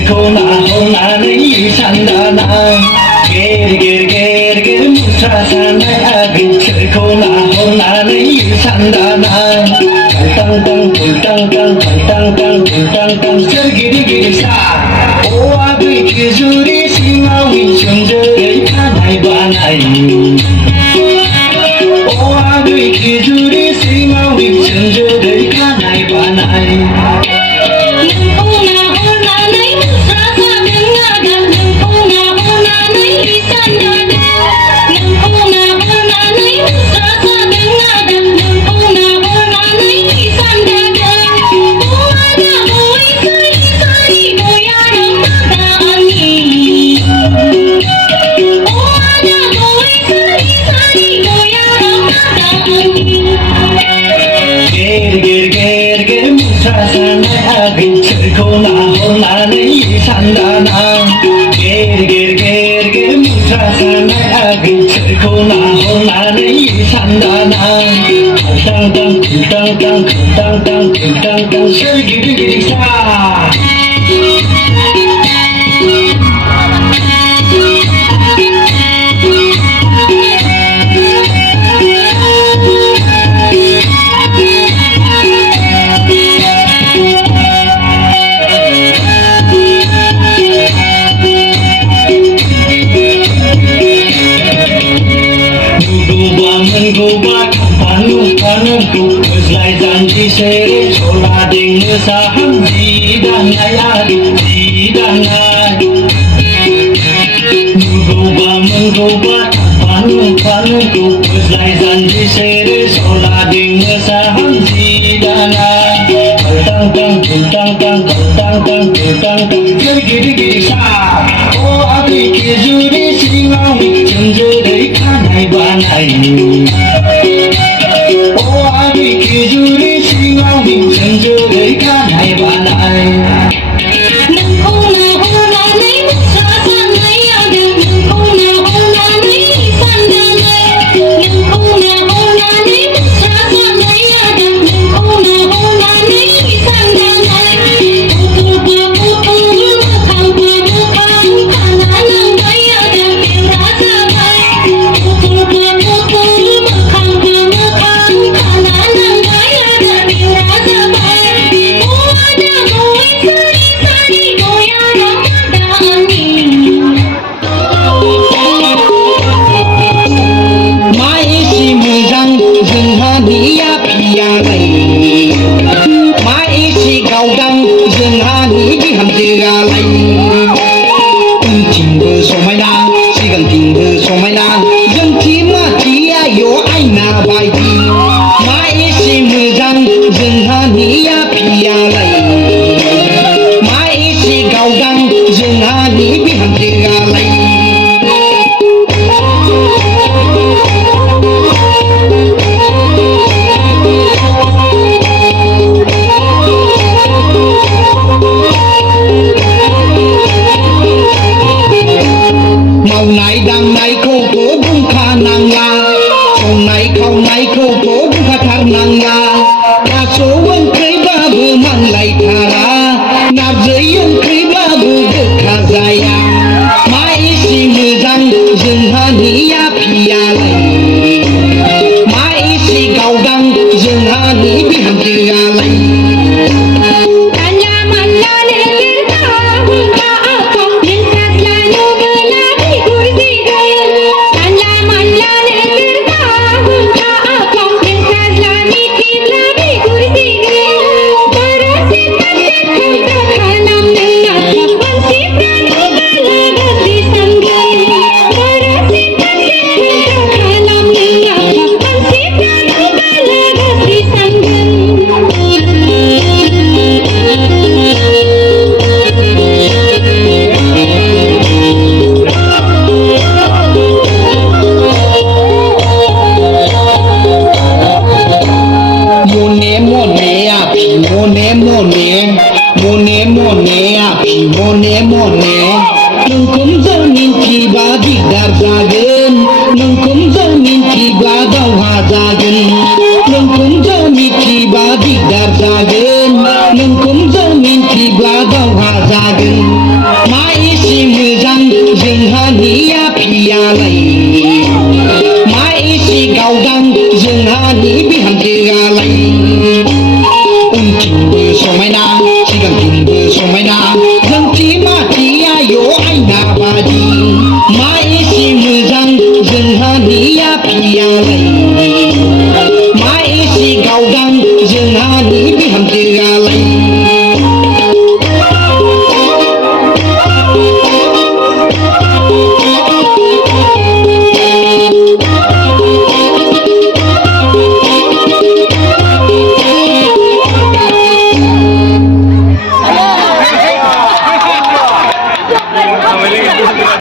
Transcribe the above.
बिसोरखौ नाहरनानै सानदाना गेर गेर गेर गेर मुस्रा सानाया बिसोरखौ नाहरनानै सानदाना टां टां टां टां टां टां टां टां सोरगिदिगिरि सा औवा खिजुरि सिङाव सोमजोरै खानाय बानाय औवा खिजुरि सिङाव सोमजोरै खानाय बानाय बिसोरखौ नाहरनानै सानदाना गेर गेर गेर गेर मुस्रा सानाया बिसोरखौ नाहरनानै सानदाना टां टां टां टां टां टां टां टां सोरगिदिगिरि सा Panungku Keslai janji sere Sola ding saham Zidanai adu Zidanai Menggoba Panungku Keslai janji sere Sola ding saham Zidanai Tang tang tang tang tang tang tang tang Sergiri-giri sa Oh abri kejuri Singaw Cemjerai kanai banai Oh abri kejuri singaw cemjerai kanai banai Untungबो समायना सिगांथिंबो समायना जोंथि माथिया यो आयना बायदि मा एसे मोजां जोंहानिया फियालाय मा एसे गावदां जोंहानि बिहामजोआलाय मावनाय दांनायखौथ' बुंखानांला संनाय खावनायखौथ' बुंखाथारनांला थास' ओंख्रिबाबो मानलायथारा नारजि ओंख्रिबाबो गोखा जाया मा एसे मोजां जोंहानिया फियालाय मा एसे गावदां जोंहानि बिहामजोआलाय मने नोंखौम जों मिन्थिबा दिगदार जागोन नोंखौम जों मिन्थिबा दावहा जागोन नोंखौम जों मिन्थिबा दिगदार जागोन नोंखौम जों मिन्थिबा मिथिब्ला दावहा जागोन मा एसे मोजां जोंहानिया फियालाय मा एसे गावदां जोंहानि बिहामजोआलाय उनथिंबो समायना सिगांथिंबो समायना जोंथि माथिया यो आयना बादि मा एसे मोजां जोंहानिया फियालाय मा एसे गावदां जोंहानि बिहामजोआलाय